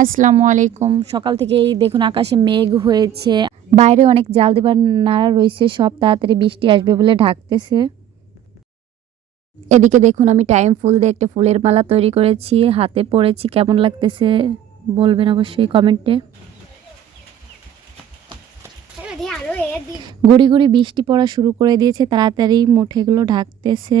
আসসালামু আলাইকুম। সকাল থেকেই দেখুন আকাশে মেঘ হয়েছে। বাইরে অনেক জাল দেবার নাড়া রয়েছে, সব তাড়াতাড়ি বৃষ্টি আসবে বলে ঢাকতেছে। এদিকে দেখুন, আমি টাইম ফুল দিয়ে একটা ফুলের মালা তৈরি করেছি, হাতে পড়েছি কেমন লাগতেছে বলবেন অবশ্যই কমেন্টে। গুড়ি গুড়ি বৃষ্টি পড়া শুরু করে দিয়েছে, তাড়াতাড়ি মুঠেগুলো ঢাকতেছে।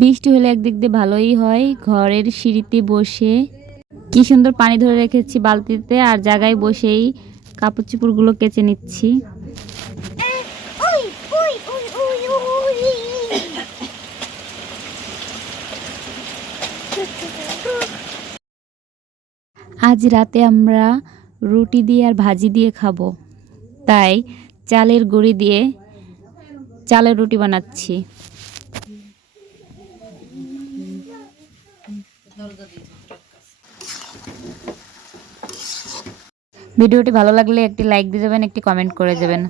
বৃষ্টি হলে একদিক দিয়ে ভালোই হয়, ঘরের সিঁড়িতে বসে। কি সুন্দর পানি ধরে রেখেছি বালতিতে, আর জায়গায় বসেই কাপড় চোপড়গুলো কেচে নিচ্ছি। আজ রাতে আমরা রুটি দিয়ে আর ভাজি দিয়ে খাব। তাই চালের গুঁড়ি দিয়ে চালের রুটি বানাচ্ছি। ভিডিওটি ভালো লাগলে একটি লাইক দিয়ে দেবেন একটি কমেন্ট করে দেবেন